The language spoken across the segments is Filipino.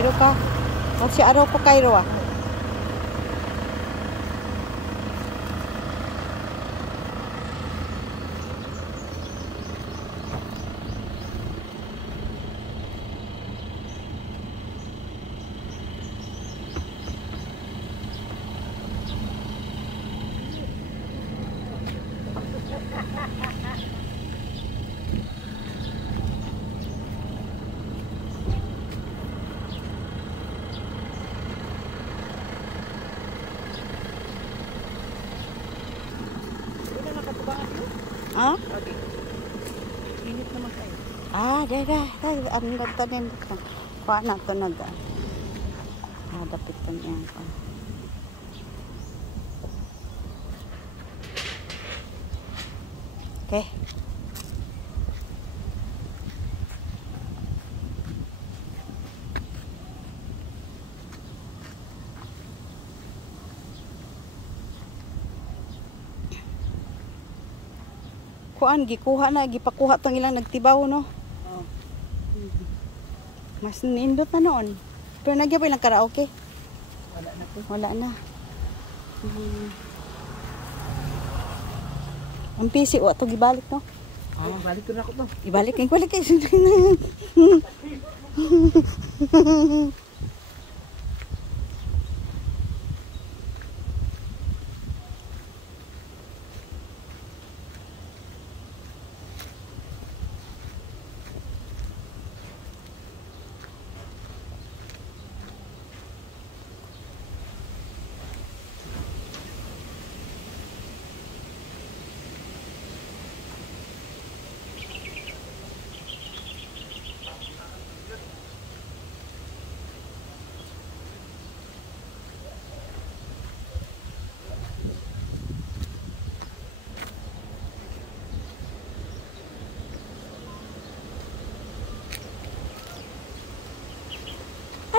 Mayroon ka? O si araw pa kayo ah. Ah? Okay. Init naman kayo. Ah, dah. Ang ganda din dito. Kuha na ito nag. Dapit ka niya. Okay. Kuan gikuha na gipakuha tong ilang nagtibaw no. Oh. Mas nindot na noon. Pero nagya pa ilang karaoke. Wala na po. Wala na. Ang PC wa to gibalik no. Ah, balik ko na ako to. Ibalik kay balik kay.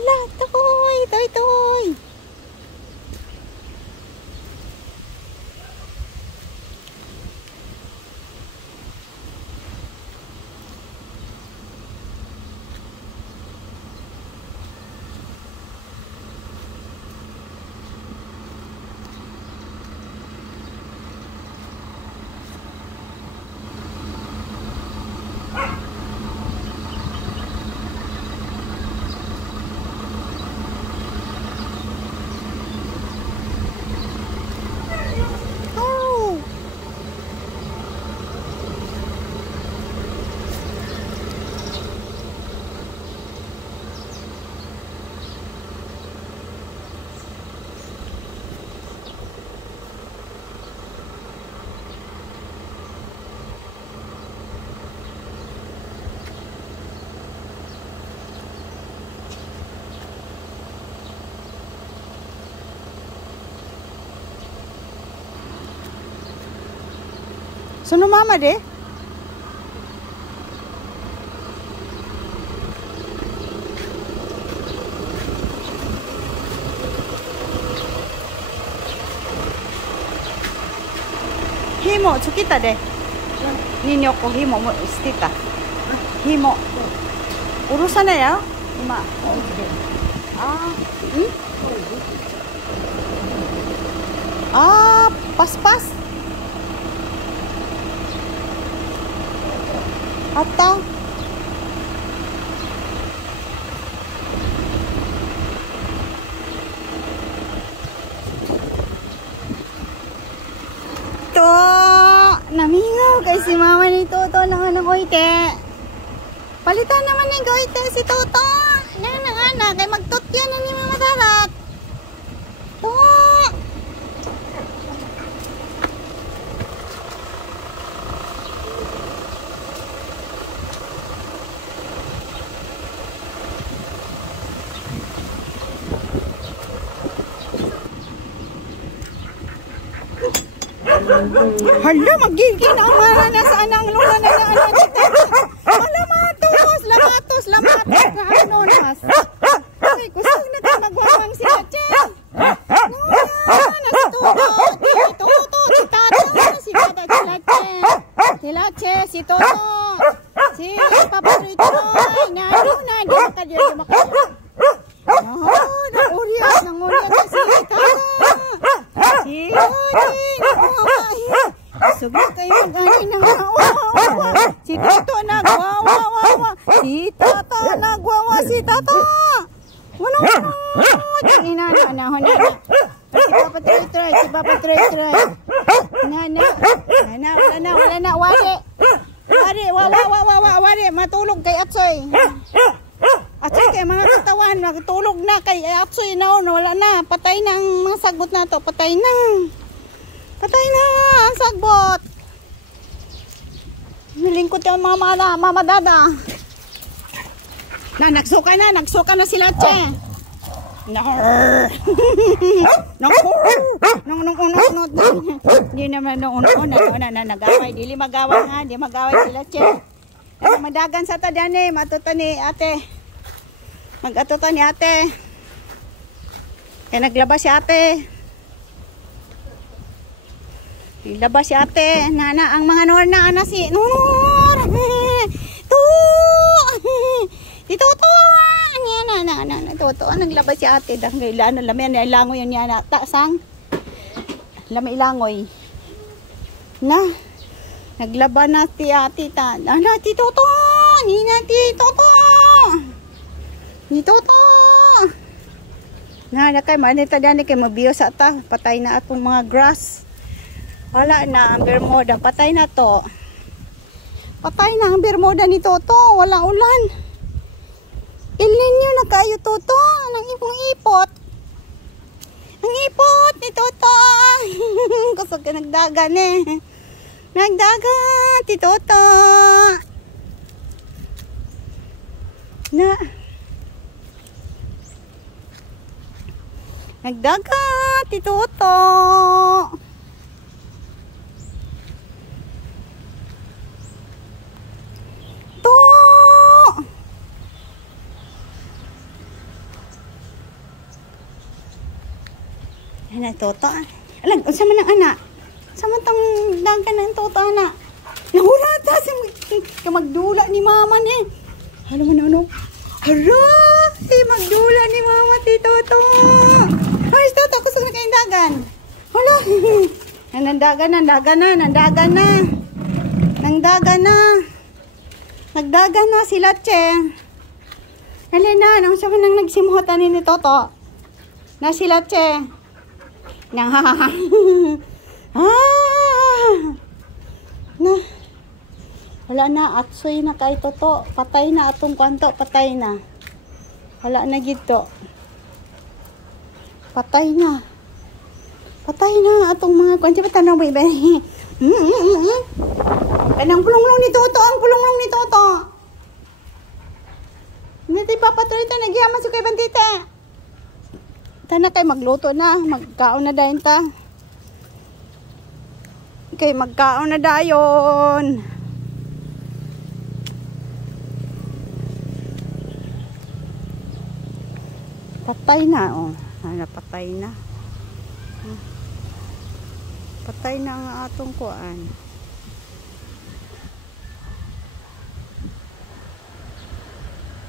Ala, toy. Suno mama de? Himo, tsukita de. Ninyo ko himo mo istita. Himo. Urusan na ya? Ima. Ah, Ah, pas-pas. Ata. To, namingaw kay si mama ni Toto lang ng goite. Palitan naman ng goite si Toto. Anak, kay magtutyan na ni Mama Darat. To. Hala, magiging na na sa anang lula na anak. Lamatos na ano nas. Ay, kusog na tayo magwawang si Rachel. Si Toto, si Tato, si Dada, si Rachel. Si Rachel, si Toto, si Papa Richoy. Di makadyo. nagwawawawa. Si Toto, nagwawa si Toto. Wala. Tingin na. Si Papa Troy. Wala na. Wari. Matulog kay Atsoy. Atsoy kay mga katawan. Matulog na kay Atsoy na. Wala na. Patay na ang mga sagbot na to. Patay na ang sagbot. Nilingkot yung mama dada. Nagsuka na sila, che. Hindi naman nung una nag-away. Dili mag-away sila, che. Madagan sa tadan eh. Matuta ni ate. Mag-atuta ni ate. Kaya naglabas si ate. Ilabas si ate. Nana, ang mga Nor na ana si Nor. Toto. Toto. Naglabas si ate. Dahil lamay ilangoy yun yan. Tasang. Lamay ilangoy. Na. Naglaba na ti ate. Ana, ti Toto. Ni Toto. Na kay manita dani kay mabiyo sa ta. Patay na atong mga grass. Wala na ang Bermuda. Patay na to. Patay na ang Bermuda ni Toto. Wala ulan. Ilin nyo na kayo, Toto. Ang ipot. Ang ipot ni Toto. Kusog ka nagdagan eh. Nagdagan ti Toto. Na. Nagdagan ti Toto. Ana Toto. Alag, unsa man ang ana? Samantang dagan ng Toto ana. Nahula ta sa magdula ni mama ni. Halo man ano? Hara! Magdula ni mama ti Toto. Ay, Toto kusog na kayong dagan. Hala. Nagdagan na sila, che. Halina, nang siya man nang nagsimuhatan ni Toto. Na sila, che. Na. Wala na, Atsoy na kay Toto. Patay na atong kwanto, patay na. Wala na gito. Patay na atong mga kwanto. Patanong ba iba? Ang pulong-long ni Toto, Hindi papatuloy ito, nagyaman si kay Bandita. Tana kay magluto na, magkaon na dayon ta. Okay, magkaon na dayon. Patay na, oh. Patay na. Patay na ang atong kuan.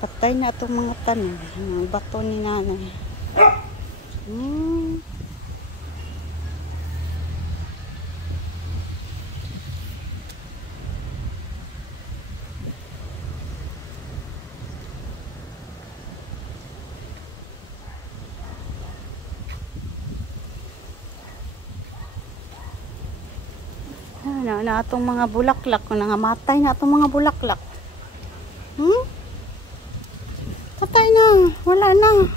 Patay na itong mga tanim. Mga bato ni nanay. Na itong mga bulaklak. Nangamatay na itong mga bulaklak. Patay na. Wala na.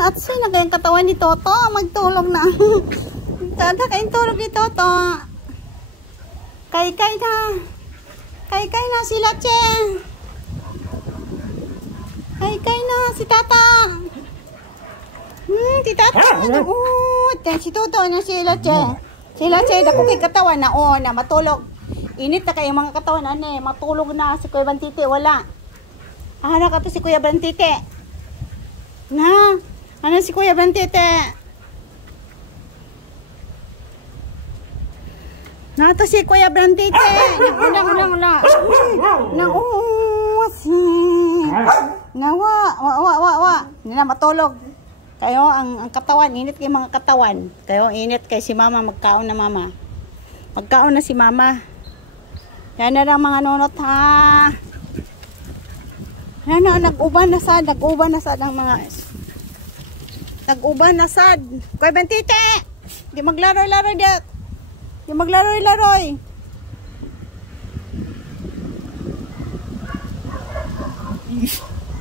At sino kayong katawan ni Toto? Magtulog na. Tada kayong tulog ni Toto. Kay na sila, che. Kay na si Tata. Si Tata. Si Toto na sila, che. Sila, che. Dako kay katawan na. Na matulog. Init na kayong mga katawan. Matulog na. Si Kuya Bantite. Wala. Ano ka to si Kuya Bantite? Na, ano si Kuya Bantite? Na to si Kuya Bantite. Wala. Nawa. Nila matulog. Kayo ang katawan, init kay mga katawan. Kayo init kay si Mama, magkaon na Mama. Magkaon na si Mama. Yan na lang mga nunot ha. Yan na, nag-uban na sad ang mga nag-uban na sad. Kuya Bentite, di maglaroy-laroy diyan. Di maglaroy-laroy.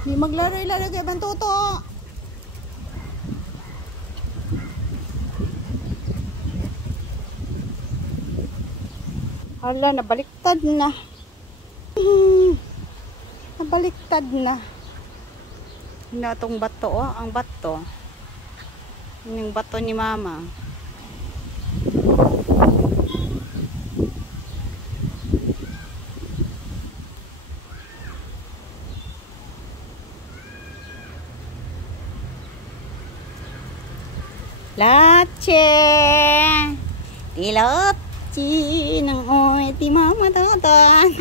Di maglaroy-laroy Kuya Bentuto. Hala, nabaliktad na. Nabaliktad na. Hindi itong bato, oh. Ang bato. Yung bato ni mama. Lache. Tilot. Ng oy, ti mama tatan.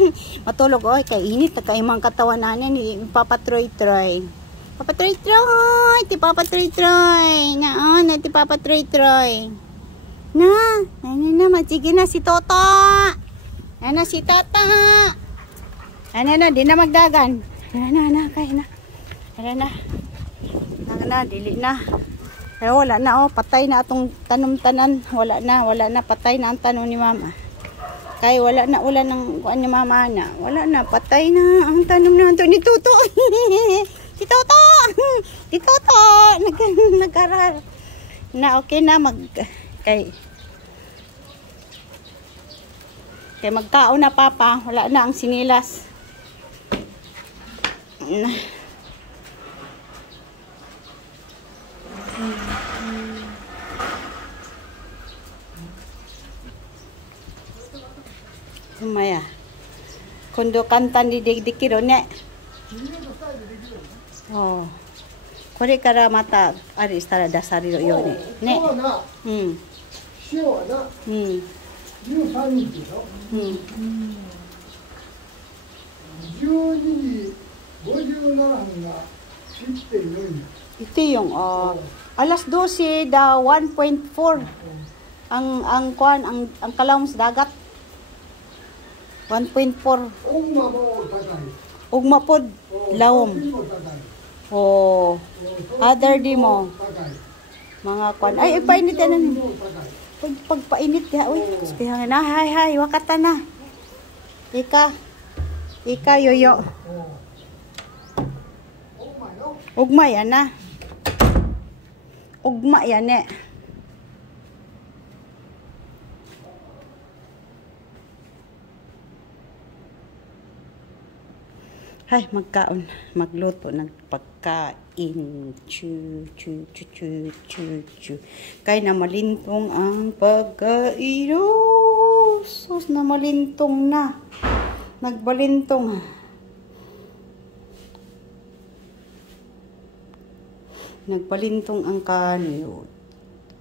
Matulog oy, kay init na kay mga katawan nanin ni Papa Troy. Papa Troy, ti Papa Troy. Na ti Papa Troy. Na, sige na si Toto. Ano si Tata? Ano na, di na magdagan. Kaya na. Na, dili na. Pero wala na patay na atong tanom-tanan. Wala na, patay na ang tanom ni mama. Kaya wala na ulan ng kuan ni mama na. Wala na, patay na ang tanom na ni Toto. Si Toto! Nag-aral. Na okay na kay magkaon na papa. Wala na ang sinilas. Sumaya. Kundo kantan di dikiro ne. Oh. Kore kara mata ari stara dasari ro yo ne. Hmm. 13日でしょ。12時57分が 1.4. Ito yung alas 12 daw 1.4 ang kuan ang kalawang sa dagat 1.4 ugma pod lawom other di mo mga kuan ay ipainit na pagpainit ya uy spihan na hay wakata na ika yoyo ugma yan na ugma yan eh. Hay, magkaon. Magluto ng pagkain. Chu. Kaya na malintong ang pagkain. Sus, na malintong na. Nagbalintong. Nagbalintong ang kanyo.